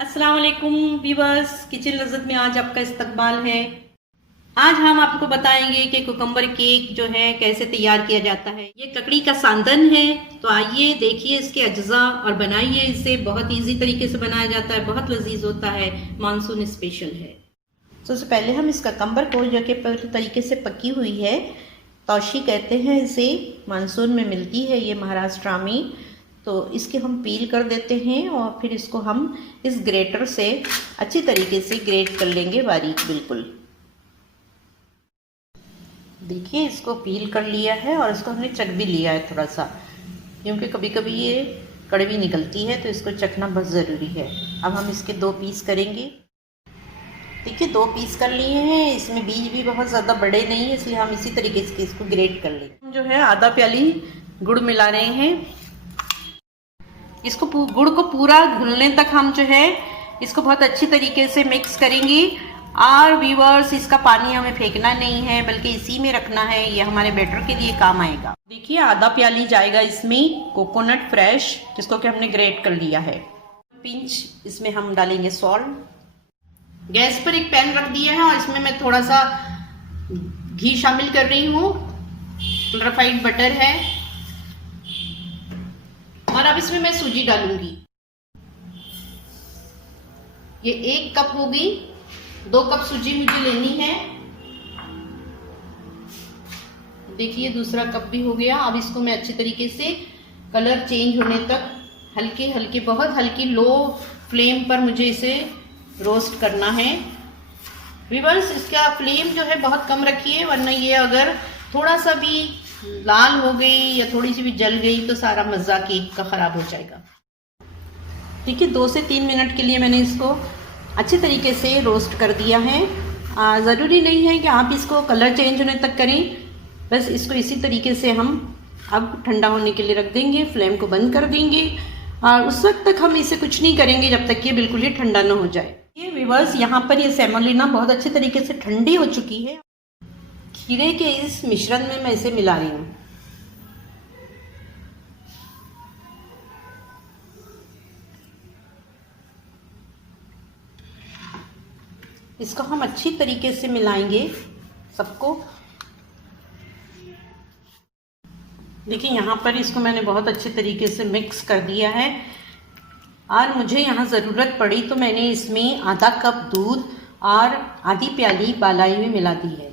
अस्सलाम वालेकुम viewers, kitchen लज़्ज़त में आज आपका इस्तकबाल है। आज हम आपको बताएंगे कि कुकम्बर केक जो है कैसे तैयार किया जाता है। ये ककड़ी का सांदन है, तो आइए देखिए इसके अज्जा और बनाइए इसे। बहुत इजी तरीके से बनाया जाता है, बहुत लजीज होता है, मानसून स्पेशल है। सबसे पहले हम इस ककम्बर को, जो कि पूरी तरीके से पकी हुई है, तौशी कहते हैं इसे, मानसून में मिलती है ये महाराष्ट्र में, तो इसके हम पील कर देते हैं और फिर इसको हम इस ग्रेटर से अच्छी तरीके से ग्रेट कर लेंगे, बारीक बिल्कुल। देखिए इसको पील कर लिया है और इसको हमने चख भी लिया है थोड़ा सा, क्योंकि कभी कभी ये कड़वी निकलती है, तो इसको चखना बहुत ज़रूरी है। अब हम इसके 2 पीस करेंगे। देखिए 2 पीस कर लिए हैं, इसमें बीज भी बहुत ज़्यादा बड़े नहीं है, इसलिए हम इसी तरीके से इसको ग्रेट कर लेंगे। हम जो है आधा प्याली गुड़ मिला रहे हैं। इसको गुड़ को पूरा घुलने तक हम जो है इसको बहुत अच्छी तरीके से मिक्स करेंगे। और व्यूअर्स, इसका पानी हमें फेंकना नहीं है, बल्कि इसी में रखना है, ये हमारे बैटर के लिए काम आएगा। देखिए आधा प्याली जाएगा इसमें कोकोनट फ्रेश, जिसको कि हमने ग्रेट कर लिया है। पिंच इसमें हम डालेंगे सॉल्ट। गैस पर एक पैन रख दिया है और इसमें मैं थोड़ा सा घी शामिल कर रही हूँ, क्लैरिफाइड बटर है, और अब इसमें मैं सूजी डालूंगी। ये 1 कप होगी, 2 कप सूजी मुझे लेनी है। देखिए दूसरा कप भी हो गया। अब इसको मैं अच्छी तरीके से कलर चेंज होने तक हल्के हल्के, बहुत हल्की लो फ्लेम पर मुझे इसे रोस्ट करना है। व्यूअर्स, इसका फ्लेम जो है बहुत कम रखिए, वरना ये अगर थोड़ा सा भी लाल हो गई या थोड़ी सी भी जल गई तो सारा मज़ा केक का ख़राब हो जाएगा। देखिए 2 से 3 मिनट के लिए मैंने इसको अच्छे तरीके से रोस्ट कर दिया है। ज़रूरी नहीं है कि आप इसको कलर चेंज होने तक करें, बस इसको इसी तरीके से हम अब ठंडा होने के लिए रख देंगे। फ्लेम को बंद कर देंगे और उस वक्त तक हम इसे कुछ नहीं करेंगे जब तक ये बिल्कुल ही ठंडा ना हो जाए। ये व्यूअर्स, यहाँ पर ये सेमोलिना बहुत अच्छे तरीके से ठंडी हो चुकी है। खीरे के इस मिश्रण में मैं इसे मिला रही हूँ। इसको हम अच्छी तरीके से मिलाएंगे सबको। देखिए यहाँ पर इसको मैंने बहुत अच्छे तरीके से मिक्स कर दिया है, और मुझे यहाँ ज़रूरत पड़ी तो मैंने इसमें आधा कप दूध और आधी प्याली बालाई भी मिला दी है।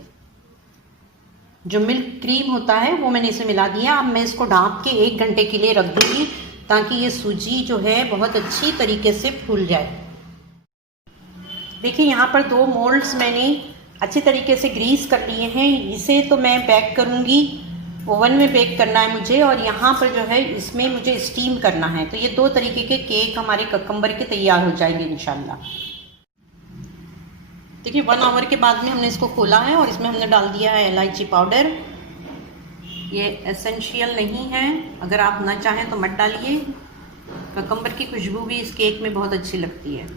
जो मिल्क क्रीम होता है वो मैंने इसे मिला दिया। अब मैं इसको ढाँप के 1 घंटे के लिए रख दूँगी, ताकि ये सूजी जो है बहुत अच्छी तरीके से फूल जाए। देखिए यहाँ पर 2 मोल्ड्स मैंने अच्छे तरीके से ग्रीस कर लिए हैं। इसे तो मैं बेक करूँगी, ओवन में बेक करना है मुझे, और यहाँ पर जो है इसमें मुझे स्टीम करना है। तो ये 2 तरीके के केक हमारे ककम्बर के तैयार हो जाएंगे इंशाल्लाह। देखिए 1 आवर के बाद में हमने इसको खोला है और इसमें हमने डाल दिया है इलायची पाउडर। ये एसेंशियल नहीं है, अगर आप ना चाहें तो मत डालिए। ककम्बर की खुशबू भी इस केक में बहुत अच्छी लगती है।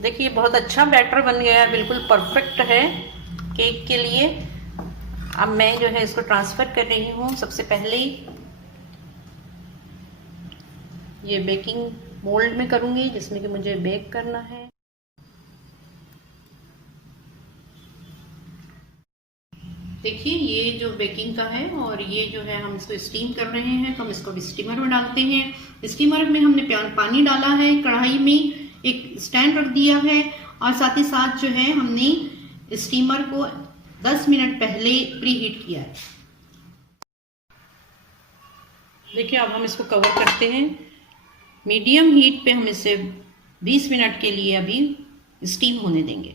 देखिए बहुत अच्छा बैटर बन गया है, बिल्कुल परफेक्ट है केक के लिए। अब मैं जो है इसको ट्रांसफ़र कर रही हूँ। सबसे पहले ये बेकिंग मोल्ड में करूँगी, जिसमें कि मुझे बेक करना है। देखिए ये जो बेकिंग का है, और ये जो है हम इसको स्टीम कर रहे हैं, तो हम इसको स्टीमर में डालते हैं। स्टीमर में हमने पानी डाला है, कढ़ाई में एक स्टैंड रख दिया है, और साथ ही साथ जो है हमने स्टीमर को 10 मिनट पहले प्री हीट किया है। देखिए अब हम इसको कवर करते हैं। मीडियम हीट पे हम इसे 20 मिनट के लिए अभी स्टीम होने देंगे।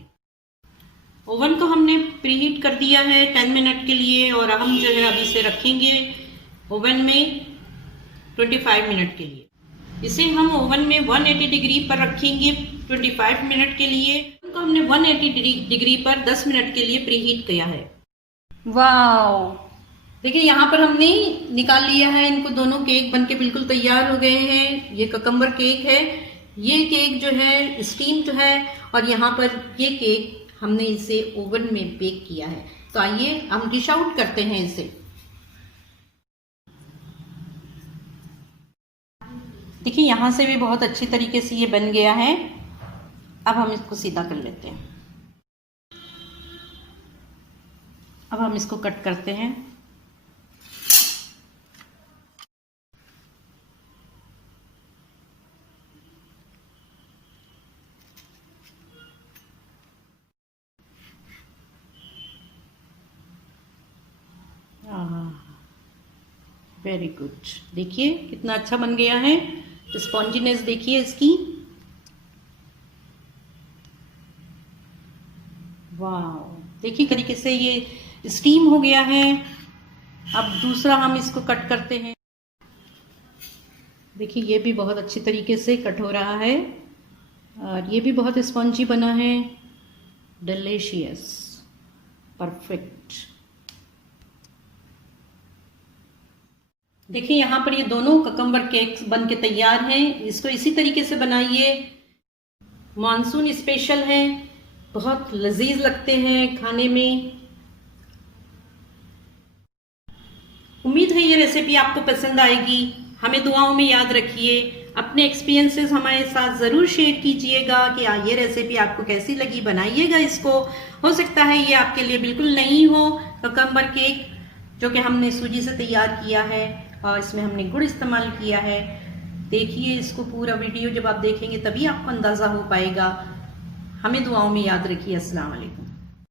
ओवन को हमने प्री हीट कर दिया है 10 मिनट के लिए, और हम जो है अभी इसे रखेंगे ओवन में 25 मिनट के लिए। इसे हम ओवन में 180 डिग्री पर रखेंगे 25 मिनट के लिए। इनको हमने 180 डिग्री पर 10 मिनट के लिए प्री हीट किया है। वाओ, देखिए यहाँ पर हमने निकाल लिया है इनको। दोनों केक बनके बिल्कुल तैयार हो गए हैं। ये ककम्बर केक है, ये केक जो है स्टीम जो है, और यहाँ पर ये केक हमने इसे ओवन में बेक किया है। तो आइए हम डिश आउट करते हैं इसे। देखिए यहाँ से भी बहुत अच्छी तरीके से ये बन गया है। अब हम इसको सीधा कर लेते हैं। अब हम इसको कट करते हैं। वेरी गुड, देखिए कितना अच्छा बन गया है। स्पॉन्जीनेस देखिए इसकी, वाह, देखिए तरीके से ये स्टीम हो गया है। अब दूसरा हम इसको कट करते हैं। देखिए ये भी बहुत अच्छी तरीके से कट हो रहा है और ये भी बहुत स्पॉन्जी बना है। Delicious, perfect. देखिए यहाँ पर ये दोनों ककम्बर केक्स बन के तैयार हैं। इसको इसी तरीके से बनाइए। मानसून स्पेशल है, बहुत लजीज लगते हैं खाने में। उम्मीद है ये रेसिपी आपको पसंद आएगी। हमें दुआओं में याद रखिए। अपने एक्सपीरियंसेस हमारे साथ ज़रूर शेयर कीजिएगा कि ये रेसिपी आपको कैसी लगी। बनाइएगा इसको। हो सकता है ये आपके लिए बिल्कुल नई हो। ककम्बर केक जो कि हमने सूजी से तैयार किया है और इसमें हमने गुड़ इस्तेमाल किया है। देखिए इसको पूरा वीडियो जब आप देखेंगे तभी आपको अंदाज़ा हो पाएगा। हमें दुआओं में याद रखिए। अस्सलाम वालेकुम।